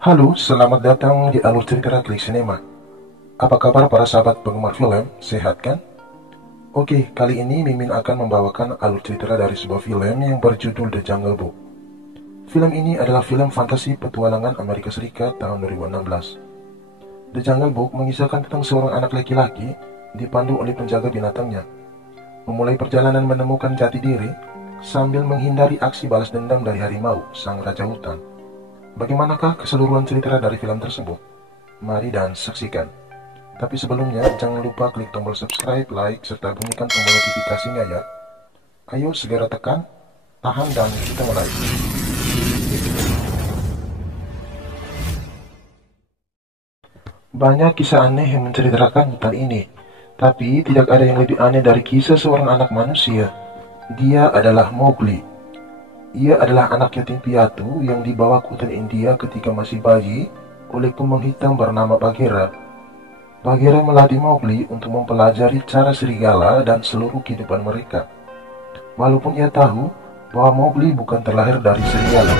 Halo, selamat datang di Alur Cerita Klik Cinema. Apa kabar para sahabat penggemar film? Sehat kan? Oke, kali ini Mimin akan membawakan alur cerita dari sebuah film yang berjudul The Jungle Book. Film ini adalah film fantasi petualangan Amerika Serikat tahun 2016. The Jungle Book mengisahkan tentang seorang anak laki-laki dipandu oleh penjaga binatangnya, memulai perjalanan menemukan jati diri sambil menghindari aksi balas dendam dari harimau, sang raja hutan. Bagaimanakah keseluruhan cerita dari film tersebut? Mari dan saksikan. Tapi sebelumnya, jangan lupa klik tombol subscribe, like, serta bunyikan tombol notifikasinya ya. Ayo segera tekan, tahan, dan kita mulai. Banyak kisah aneh yang menceritakan hutan ini, tapi tidak ada yang lebih aneh dari kisah seorang anak manusia. Dia adalah Mowgli. Ia adalah anak yatim piatu yang dibawa ke hutan India ketika masih bayi oleh pemang hitam bernama Bagheera. Bagheera melatih Mowgli untuk mempelajari cara serigala dan seluruh kehidupan mereka. Walaupun ia tahu bahwa Mowgli bukan terlahir dari serigala.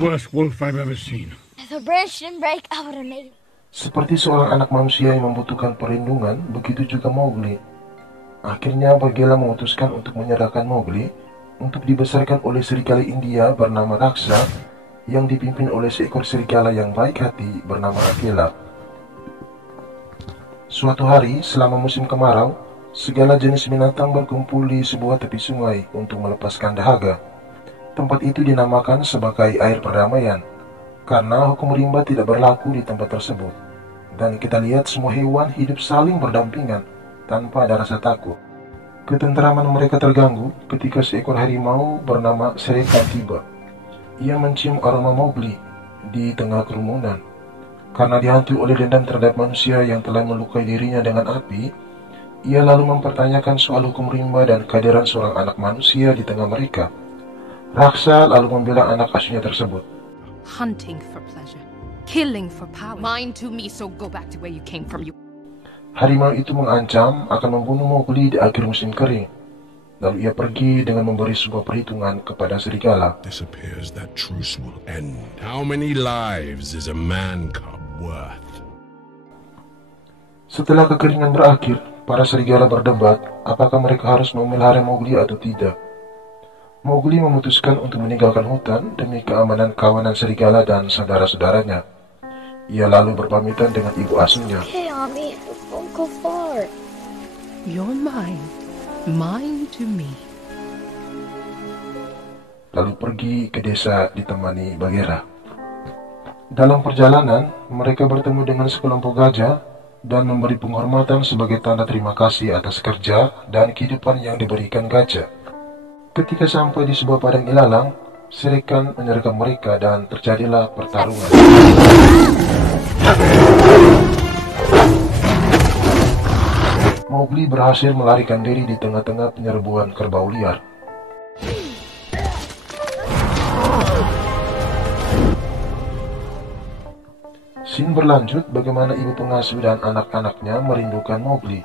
Worst wolf I've ever seen. If a branch didn't break, I would have made it. Seperti seorang anak manusia yang membutuhkan perlindungan, begitu juga Mowgli. Akhirnya Bagheera memutuskan untuk menyerahkan Mowgli untuk dibesarkan oleh serigala India bernama Raksa yang dipimpin oleh seekor serigala yang baik hati bernama Akela. Suatu hari selama musim kemarau, segala jenis binatang berkumpul di sebuah tepi sungai untuk melepaskan dahaga. Tempat itu dinamakan sebagai air perdamaian karena hukum rimba tidak berlaku di tempat tersebut. Dan kita lihat semua hewan hidup saling berdampingan tanpa ada rasa takut. Ketenteraman mereka terganggu ketika seekor harimau bernama Shere Khan tiba. Ia mencium aroma Mowgli di tengah kerumunan. Karena dihantui oleh dendam terhadap manusia yang telah melukai dirinya dengan api, ia lalu mempertanyakan soal hukum rimba dan kehadiran seorang anak manusia di tengah mereka. Raksa lalu membela anak asuhnya tersebut. Hunting for pleasure, killing for power. Mine to me, so go back to where you came from. Harimau itu mengancam akan membunuh Mowgli di akhir musim kering. Lalu ia pergi dengan memberi sebuah perhitungan kepada serigala. This appears that truce will end. How many lives is a man cub worth? Setelah kekeringan berakhir, para serigala berdebat apakah mereka harus memelihara Mowgli atau tidak. Mowgli memutuskan untuk meninggalkan hutan demi keamanan kawanan serigala dan saudara-saudaranya. Ia lalu berpamitan dengan ibu asuhnya. Hey, Ami, don't go far. You're mine, mine to me. Lalu pergi ke desa ditemani Bagheera. Dalam perjalanan, mereka bertemu dengan sekelompok gajah dan memberi penghormatan sebagai tanda terima kasih atas kerja dan kehidupan yang diberikan gajah. Ketika sampai di sebuah padang ilalang, Shere Khan menyergap mereka dan terjadilah pertarungan. Mowgli berhasil melarikan diri di tengah-tengah penyerbuan kerbau liar. Scene berlanjut bagaimana ibu pengasuh dan anak-anaknya merindukan Mowgli.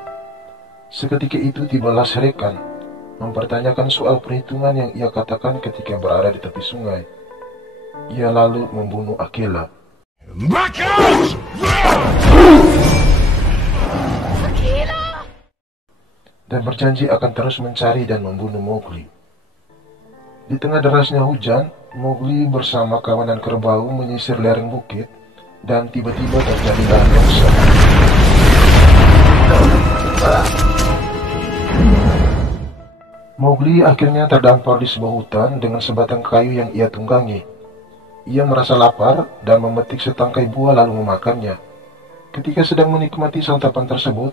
Seketika itu tibalah Shere Khan mempertanyakan soal perhitungan yang ia katakan ketika berada di tepi sungai. Ia lalu membunuh Akela. Back out! Dan berjanji akan terus mencari dan membunuh Mowgli. Di tengah derasnya hujan, Mowgli bersama kawanan kerbau menyisir lereng bukit dan tiba-tiba terjadilah longsor. Mowgli akhirnya terdampar di sebuah hutan dengan sebatang kayu yang ia tunggangi. Ia merasa lapar dan memetik setangkai buah lalu memakannya. Ketika sedang menikmati santapan tersebut,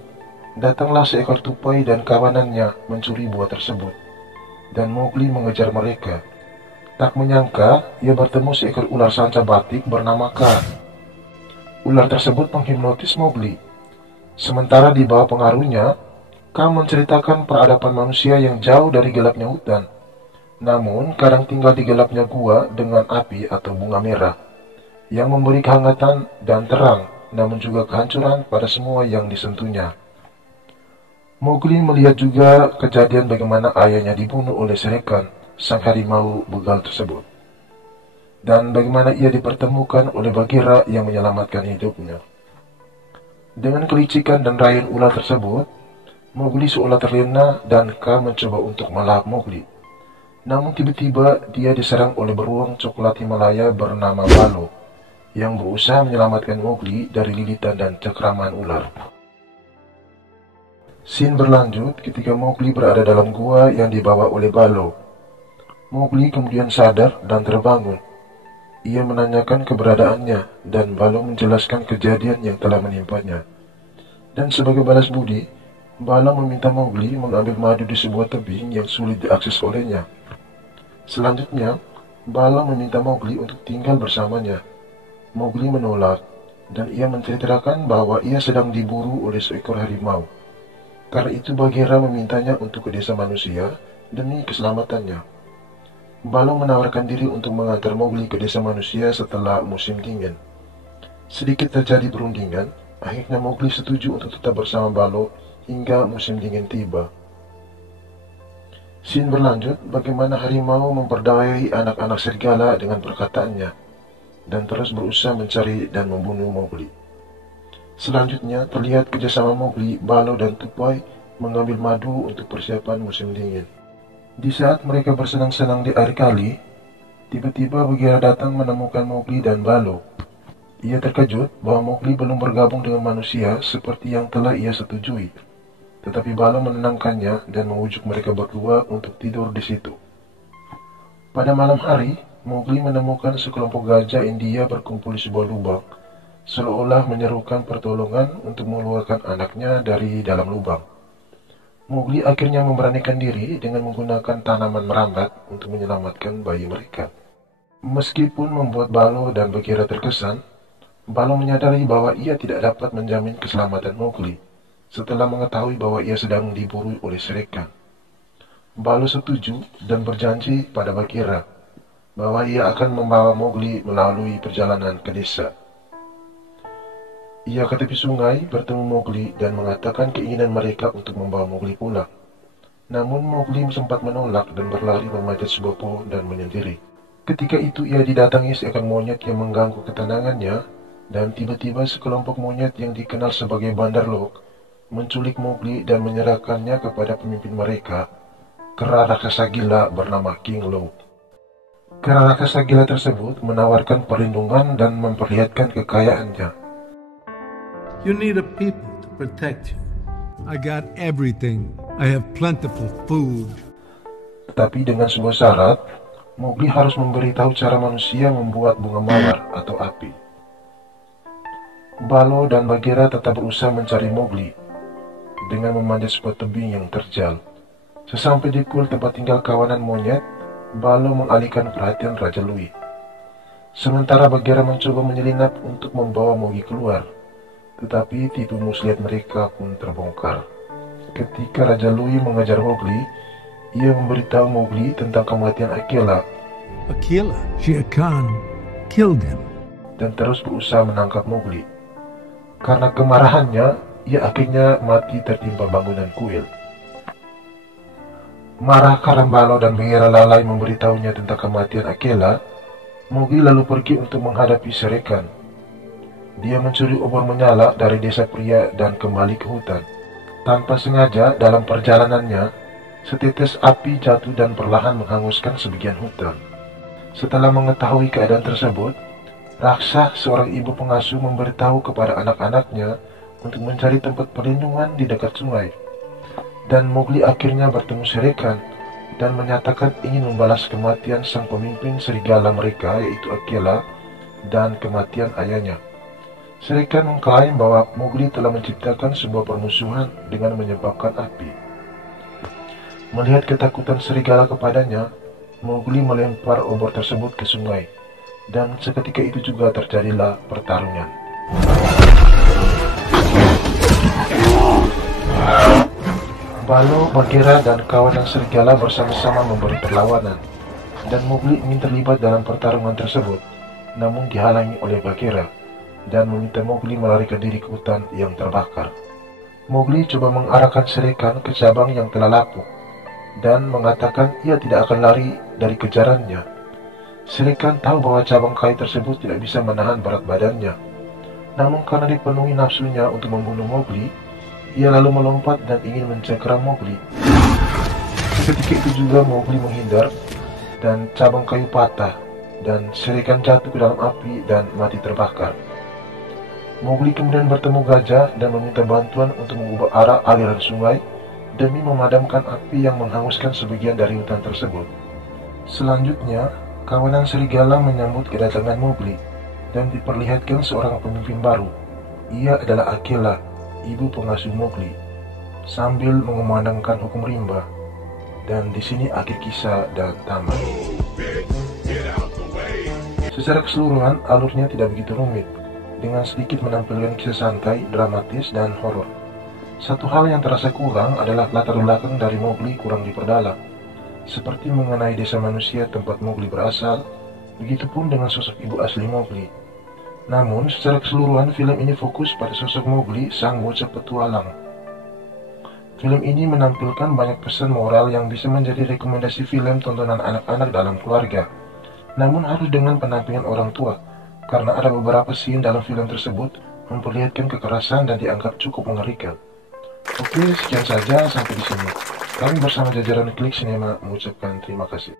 datanglah seekor tupai dan kawanannya mencuri buah tersebut. Dan Mowgli mengejar mereka. Tak menyangka, ia bertemu seekor ular sanca batik bernama Kaa. Ular tersebut menghipnotis Mowgli. Sementara di bawah pengaruhnya, Kaa menceritakan peradaban manusia yang jauh dari gelapnya hutan, namun kadang tinggal di gelapnya gua dengan api atau bunga merah, yang memberi kehangatan dan terang, namun juga kehancuran pada semua yang disentuhnya. Mowgli melihat juga kejadian bagaimana ayahnya dibunuh oleh Shere Khan, sang harimau begal tersebut, dan bagaimana ia dipertemukan oleh Bagheera yang menyelamatkan hidupnya. Dengan kelicikan dan rayuan ular tersebut, Mowgli seolah terlena dan Kaa mencoba untuk melahap Mowgli. Namun tiba-tiba dia diserang oleh beruang coklat Himalaya bernama Balo, yang berusaha menyelamatkan Mowgli dari lilitan dan cakraman ular. Scene berlanjut ketika Mowgli berada dalam gua yang dibawa oleh Balo. Mowgli kemudian sadar dan terbangun. Ia menanyakan keberadaannya dan Balo menjelaskan kejadian yang telah menimpanya. Dan sebagai balas budi, Balo meminta Mowgli mengambil madu di sebuah tebing yang sulit diakses olehnya. Selanjutnya, Balo meminta Mowgli untuk tinggal bersamanya. Mowgli menolak, dan ia menceritakan bahwa ia sedang diburu oleh seekor harimau. Karena itu Bagheera memintanya untuk ke desa manusia demi keselamatannya. Balo menawarkan diri untuk mengantar Mowgli ke desa manusia setelah musim dingin. Sedikit terjadi perundingan, akhirnya Mowgli setuju untuk tetap bersama Balo hingga musim dingin tiba. Scene berlanjut bagaimana harimau memperdayai anak-anak serigala dengan perkataannya, dan terus berusaha mencari dan membunuh Mowgli. Selanjutnya terlihat kerjasama Mowgli, Balo, dan Tupai mengambil madu untuk persiapan musim dingin. Di saat mereka bersenang-senang di air kali, tiba-tiba Bagheera datang menemukan Mowgli dan Balo. Ia terkejut bahwa Mowgli belum bergabung dengan manusia seperti yang telah ia setujui. Tetapi Balo menenangkannya dan membujuk mereka berdua untuk tidur di situ. Pada malam hari, Mowgli menemukan sekelompok gajah India berkumpul di sebuah lubang, seolah menyerukan pertolongan untuk mengeluarkan anaknya dari dalam lubang. Mowgli akhirnya memberanikan diri dengan menggunakan tanaman merambat untuk menyelamatkan bayi mereka. Meskipun membuat Balo dan Bagheera terkesan, Balo menyadari bahwa ia tidak dapat menjamin keselamatan Mowgli setelah mengetahui bahwa ia sedang diburu oleh Shere Khan. Balo setuju dan berjanji pada Bagheera bahwa ia akan membawa Mowgli melalui perjalanan ke desa. Ia ke tepi sungai bertemu Mowgli dan mengatakan keinginan mereka untuk membawa Mowgli pulang. Namun Mowgli sempat menolak dan berlari memanjat sebuah pohon dan menyendiri. Ketika itu ia didatangi seekor monyet yang mengganggu ketenangannya, dan tiba-tiba sekelompok monyet yang dikenal sebagai Bandarlog menculik Mowgli dan menyerahkannya kepada pemimpin mereka, kera raksasa gila bernama King Louw. Kera raksasa gila tersebut menawarkan perlindungan dan memperlihatkan kekayaannya. You need a people to protect you. I got everything. I have plentiful food. Tetapi dengan sebuah syarat, Mowgli harus memberitahu cara manusia membuat bunga mawar atau api. Balo dan Bagheera tetap berusaha mencari Mowgli dengan memanjat sebuah tebing yang terjal. Sesampai di kul tempat tinggal kawanan monyet, Balo mengalihkan perhatian Raja Louie. Sementara Bagheera mencoba menyelinap untuk membawa Mowgli keluar. Tetapi tipu muslihat mereka pun terbongkar. Ketika Raja Louie mengejar Mowgli, ia memberitahu Mowgli tentang kematian Akela. Akela, Shere Khan killed him. Dan terus berusaha menangkap Mowgli. Karena kemarahannya, ia akhirnya mati tertimpa bangunan kuil. Marah karena Balo dan Bagheera lalai memberitahunya tentang kematian Akela, Mowgli lalu pergi untuk menghadapi Shere Khan. Dia mencuri obor menyala dari desa pria dan kembali ke hutan. Tanpa sengaja dalam perjalanannya, setetes api jatuh dan perlahan menghanguskan sebagian hutan. Setelah mengetahui keadaan tersebut, Raksa, seorang ibu pengasuh, memberitahu kepada anak-anaknya untuk mencari tempat perlindungan di dekat sungai. Dan Mowgli akhirnya bertemu Shere Khan dan menyatakan ingin membalas kematian sang pemimpin serigala mereka, yaitu Akela, dan kematian ayahnya. Shere Khan mengklaim bahwa Mowgli telah menciptakan sebuah permusuhan dengan menyebabkan api. Melihat ketakutan serigala kepadanya, Mowgli melempar obor tersebut ke sungai, dan seketika itu juga terjadilah pertarungan. Balo, Bagheera, dan kawanan serigala bersama-sama memberi perlawanan, dan Mowgli ingin terlibat dalam pertarungan tersebut, namun dihalangi oleh Bagheera dan meminta Mowgli melarikan diri ke hutan yang terbakar. Mowgli coba mengarahkan Shere Khan ke cabang yang telah lapuk dan mengatakan ia tidak akan lari dari kejarannya. Shere Khan tahu bahwa cabang kayu tersebut tidak bisa menahan berat badannya. Namun karena dipenuhi nafsunya untuk membunuh Mowgli, ia lalu melompat dan ingin mencengkeram Mowgli. Ketika itu juga Mowgli menghindar dan cabang kayu patah dan Shere Khan jatuh ke dalam api dan mati terbakar. Mowgli kemudian bertemu gajah dan meminta bantuan untuk mengubah arah aliran sungai demi memadamkan api yang menghanguskan sebagian dari hutan tersebut. Selanjutnya, kawanan serigala menyambut kedatangan Mowgli dan diperlihatkan seorang pemimpin baru. Ia adalah Akela, ibu pengasuh Mowgli, sambil mengumandangkan hukum rimba. Dan di sini akhir kisah dan tamat. Secara keseluruhan, alurnya tidak begitu rumit, dengan sedikit menampilkan kisah santai, dramatis, dan horor. Satu hal yang terasa kurang adalah latar belakang dari Mowgli kurang diperdalam, seperti mengenai desa manusia tempat Mowgli berasal, begitupun dengan sosok ibu asli Mowgli. Namun, secara keseluruhan film ini fokus pada sosok Mowgli, sang bocah petualang. Film ini menampilkan banyak pesan moral yang bisa menjadi rekomendasi film tontonan anak-anak dalam keluarga. Namun harus dengan pendampingan orang tua, karena ada beberapa scene dalam film tersebut memperlihatkan kekerasan dan dianggap cukup mengerikan. Oke, sekian saja sampai di sini. Kami bersama jajaran Klik Cinema mengucapkan terima kasih.